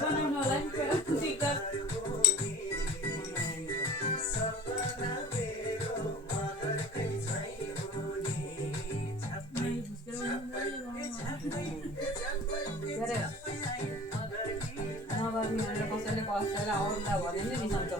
बनाउनलाई ticket नगर्ने भनेर कसैले कसैलाई अरूलाई भने नि रिसाउँछ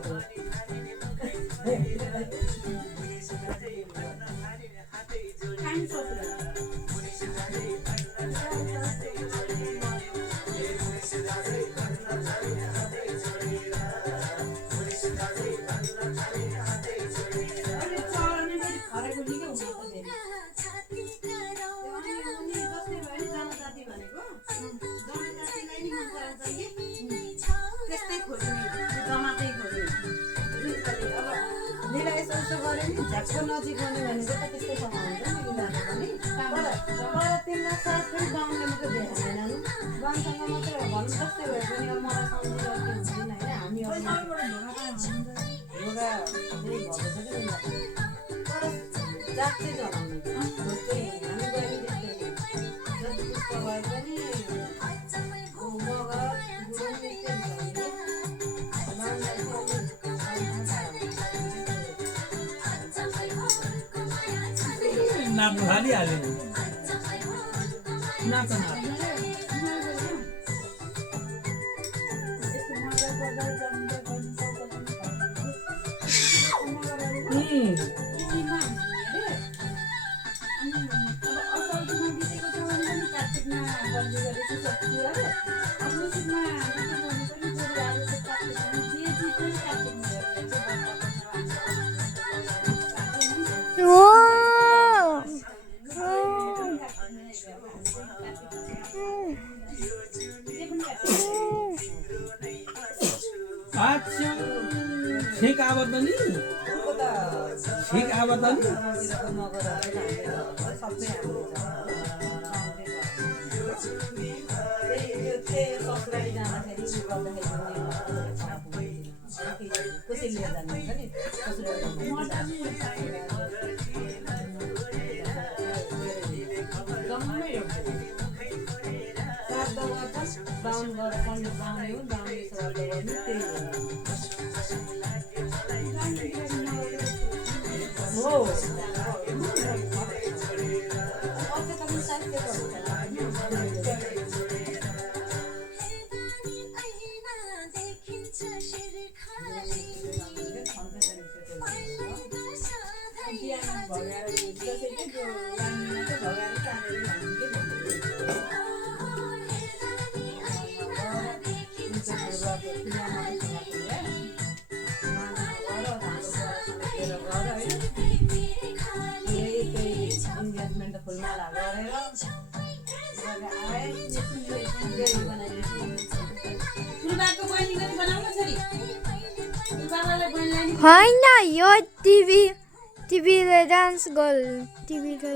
झ्याक्को नजिक गर्ने भनेको त त्यस्तै सँग हुन्छ नि बिमारको पनि तर तिमीलाई सायद फेरि गाउँले मात्रै देखाउँदैन गाउँसँग मात्रै हो भनौँ जस्तै भए पनि अब मलाई सम्झिरहेको हुँदैन होइन हामी ढोका यही भएको छ कि तर जात चाहिँ जनाउने जस्तै हामी गएर त्यस्तै जति पुष्ट भए पनि मगर गुरुङ त्यस्तै नाच्नु थालिहाल्यो नाच ठिक आबद्दनी ठिक आबद्दनी होइन यो टिभीले डान्स गर्नु टिभीले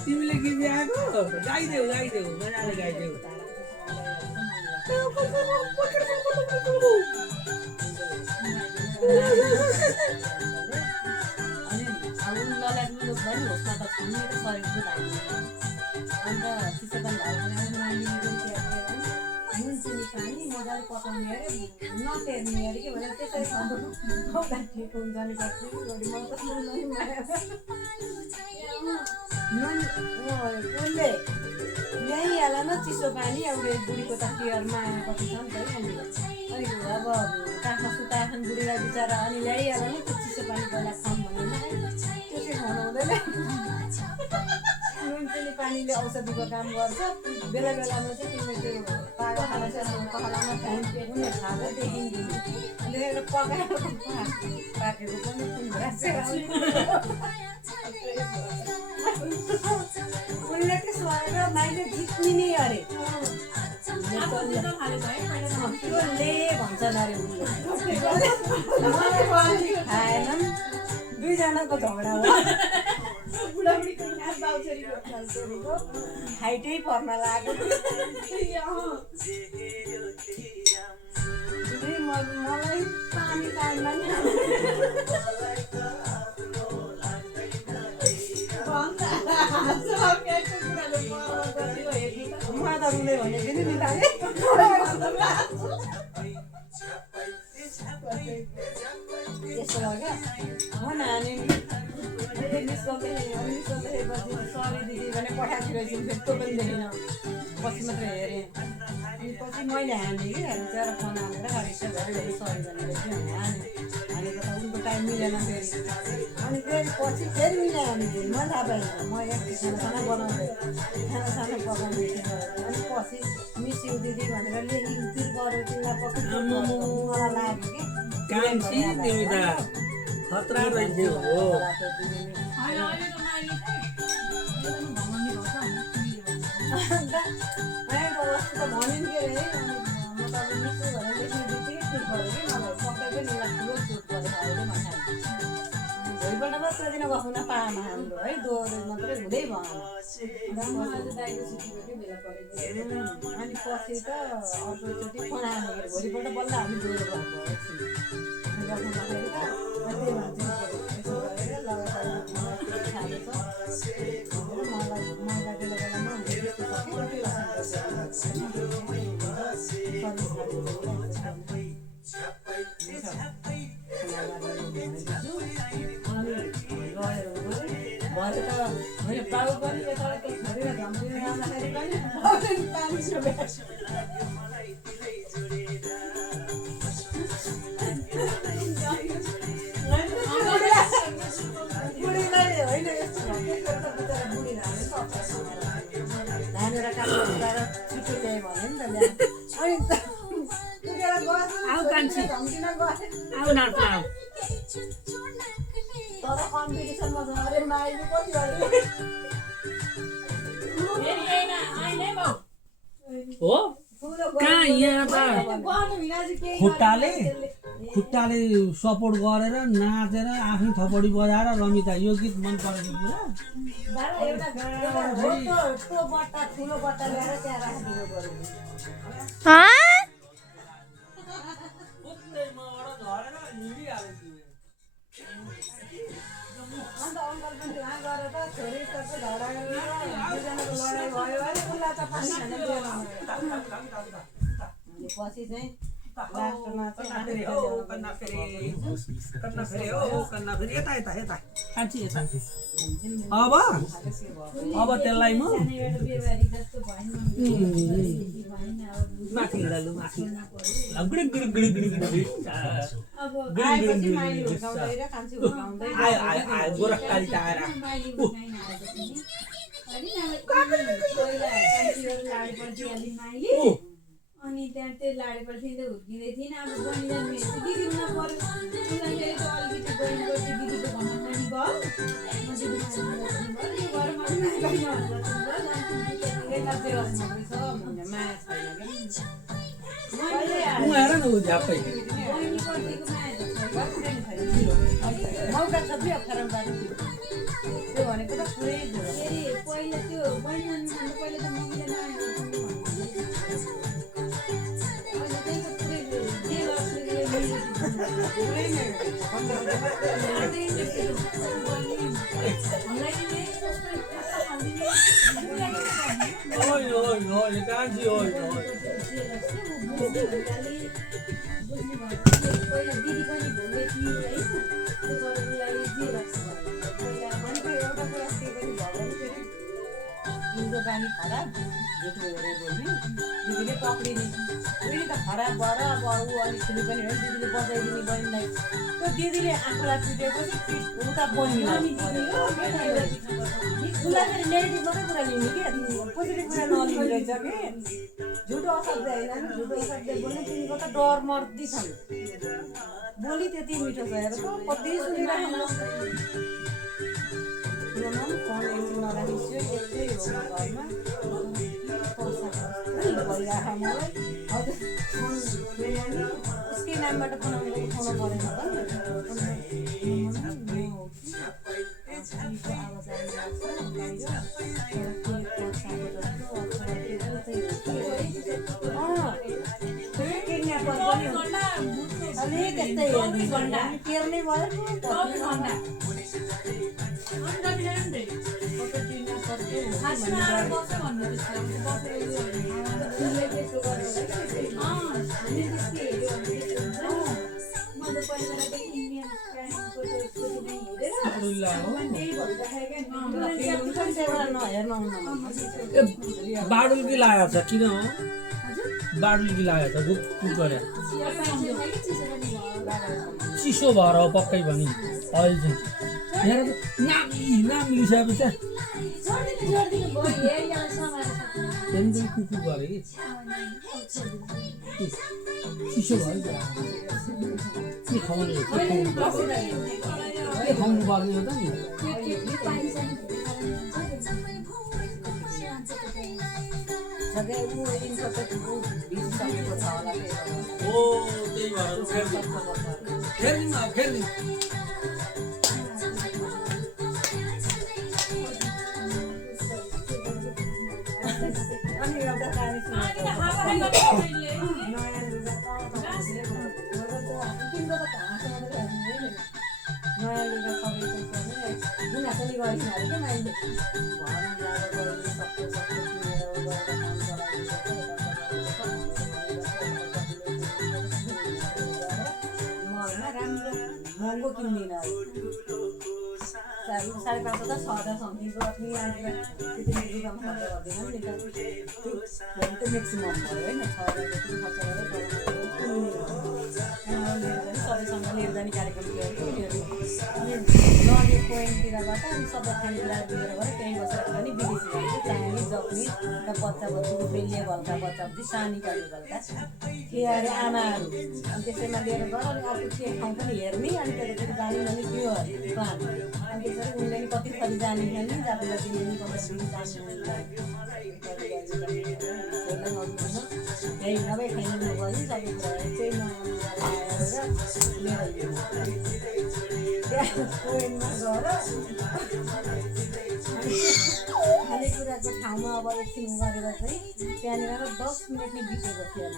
तिमीले गीत गाएको गाइदेऊ मजाले गाइदेऊ ल्याइहाल न चिसो पानी एउटा बुढीको त केयरमा कति छ नि त अनि अब काखमा सुता खान बुढीलाई बिचरा अनि ल्याइहाल नि त्यो चिसो पानी पहिला खाऊँ भन्दैन त्यो चाहिँ खानु हुँदैन नुनचुनी पानीले औषधिको काम गर्छ बेला बेलामा चाहिँ तिमीले त्यो पाएको खाना चाहिँ पखालामा खाइन्थ्यो उनीहरू खाँदै देखिन्थ्यो लेखेर पकाएर पाकेको पनि फुल उनले त्यसो गरेर माइले जित्ने अरे ले भन्छन् अरे उनले खाएनन् दुईजनाको झगडा हो बुढाबुढीको नाच बाउछोरीको छोरीको हाइटै पर्न लाग्यो मलाई पानी काट्न माता रुँदै भनेको नि त्यस्तो लाग्यो म नानी मिस गर्दैपछि सरी दिदी भने पठाएको रहेछ फेरि त्यो पनि देखिन पछि मात्र हेरेँ अनि पछि मैले हानेँ कि बिचरा फोन हालेर रिक्सा घरि सरी भनेर चाहिँ हानेको त उनको टाइम मिलेन फेरि अनि फेरि पछि फेरि मिलायो हामी म थाहा पाएन म एक खानासाना बनाउँदै खानासाना पकाउँदै अनि पछि मिस यु दिदी भनेर लेखितिर गऱ्यो तिमीलाई पकाउनु मलाई लाग्यो कि खतरा रहेछ हो भनिन् के अरे म त मिसो भनेर लेख्ने बित्तिकै ठिक भयो कि मलाई पक्कै पनि मलाई ठुलो चोट परेको अहिले भोलिपल्ट मात्र दिन बस्नु नपाएन हाम्रो है दोहोरो मात्रै हुँदै भएन अनि पछि त अर्कोचोटि फोन हालेर भोलिपल्ट बल्ल हामी दोहोरो भएको बस्नुपर्दाखेरि त त्यही भन्छ यसो गरेर लगातार खाएको छ मलाई बेला बेलामा भरे त मैले बाबु पनि यता छोडेर धम्किन आउँदाखेरि बुढीलाई होइन यस्तो बुढी धानेर काटेर छिटो ल्यायो भने नि त अनि धम्किन गयो तर कम्पिटिसनमा छ अरे माइली कति हो कहाँ यहाँ त खुट्टाले सपोर्ट गरेर नाचेर आफ्नै थपडी बजाएर रमिता यो गीत मन परेको पुरा ठुलो बट्टा ल्याएर त्यहाँ राखिदिनु पर्यो अन्त अङ्कल पनि त्यहाँ गएर त छोरी सबको झगडा गरेर दुईजनाको लडाइँ भयो अरे उसलाई त पानी खान दिएन पछि चाहिँ लास्टमा अब त्यसलाई म माथि गोरखकाली आएर अनि त्यहाँ त्यो लाडेपछि त हुर्किँदै थिएन अब बहिनी जन्मेपछि दिदी हुन पर्यो उसलाई फेरि त अलिकति बहिनी गर्छु दिदीको भन्न पनि भयो म मौका छ दुई अक्षरबाट त्यो भनेको त पुरै फेरि पहिला त्यो बहिनी जन्मिनु पहिला त मम्मीले नआयो पहिला दिदी पनि भोगे थिए होइन त्यो गरेर उसलाई जे लाग्छ पहिला भनेको एउटा कुरा के पनि भयो फेरि दिनको बानी खराब झुटो हेरेर बोल्ने दिदीले पक्रिने फेरि त खराब भएर अब ऊ अलिक ठुलो पनि हो दिदीले बजाइदिने बहिनीलाई त्यो दिदीले आफूलाई पिटेपछि उता बहिनीलाई उसलाई फेरि नेगेटिभ मात्रै कुरा लिने कि पोजिटिभ कुरा नलिने रहेछ कि झुटो अशब्द होइन झुटो अशब्द बोल्ने तिमीको त डर मर्दी छन् बोली त्यति मिठो छ हेर त कति सुनिरहेको फोन एकछिन नराखिसक्यो यस्तै हो घरमा भइरहेको मलाई हजुर उसकै नामबाट फोन परेन त तिर्ने भयो बाडुल्की लागेको छ किन हो बाडुल्की लागेको छ गुप गरे चिसो भएर हो पक्कै पनि अहिले चाहिँ हेर नाम लिइसकेपछि कुकु गरे कि चिसो भयो के खुवाउनु के खुवाउनु पर्ने हो त नि ओ त्यही भएर फेरि महँगो किन्दिनँ 5,500 त 6,000 समथिङको पनि त्यति दुकान खर्च गर्दैन नि त म्याक्सिमम भयो होइन 6,000 जति खर्च गरेर सबैसँग लिएर जाने कार्यक्रम लगे पोइन्टतिरबाट अनि सबै खानेकुरा लिएर गएर त्यहीँ बसेर पनि विदेशी जान्छ चाइनिज जपनिज र बच्चा बच्चीको बेलिया भल्का बच्चा बच्ची सानी गर्ने भल्का के अरे आमाहरू अनि त्यसैमा लिएर गएर अनि अर्को के ठाउँ पनि हेर्ने अनि त्यतातिर जाने भने त्यो प्लान अनि त्यसरी उनले नि कति थरी जाने नि जाँदा दिने नि कति त्यही नभए खाइनु नगर्ने सबै कुरा चाहिँ पोइन्टमा गएर खानेकुराको ठाउँमा अब एकछिन गरेर चाहिँ त्यहाँनिर 10 मिनट नै बितेको थियो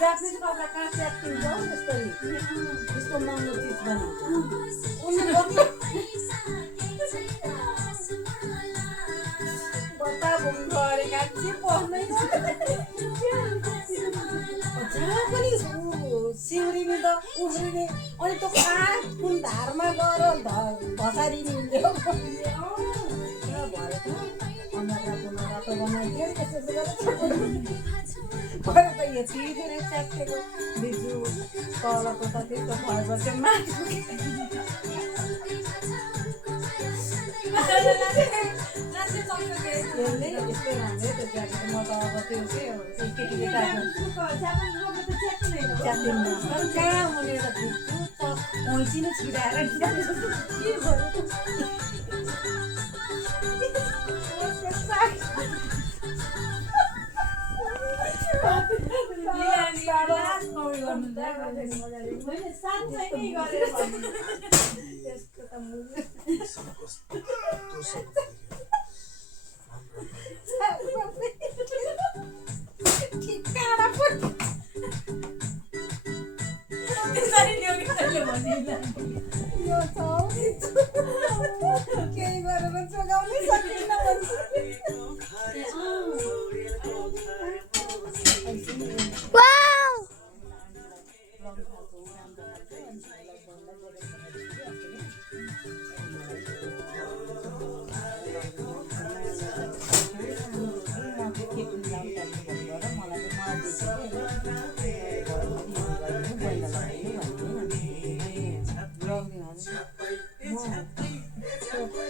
जापानिज कपडा कहाँ च्याप्टिङ जाउँ त्यस्तो महँगो चिज पनि बता घुम गरेका चाहिँ पर्दैन जहाँ पनि सिउरिने त उफ्रिने अनि त्यो कहाँ कुन धारमा गएर भसारिने भयो रातो बनाइदियो त्यसो गरेर त यति धेरै च्याप्टेको बिजु तलको त त्यस्तो भएर चाहिँ माथि यस्तै राम्रो त्यो ज्याकेट म त अब त्यो केटी केटाहरू कहाँ उनेर भिज्छु पैँची नै छिराएर केही गरेर जोगाउनै सकिन्न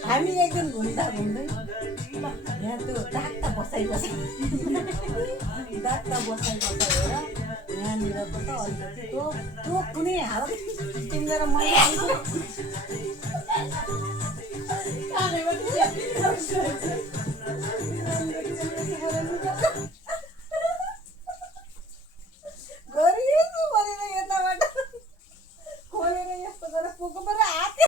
हामी एक दिन घुम्दा घुम्दै यहाँ त्यो डाक्टा बसाइ हेर यहाँनिर त अलिकति त्यो कुनै हालत तिमीलाई मैले गरिएछु भनेर यताबाट खोलेर यस्तो गरेर पुगो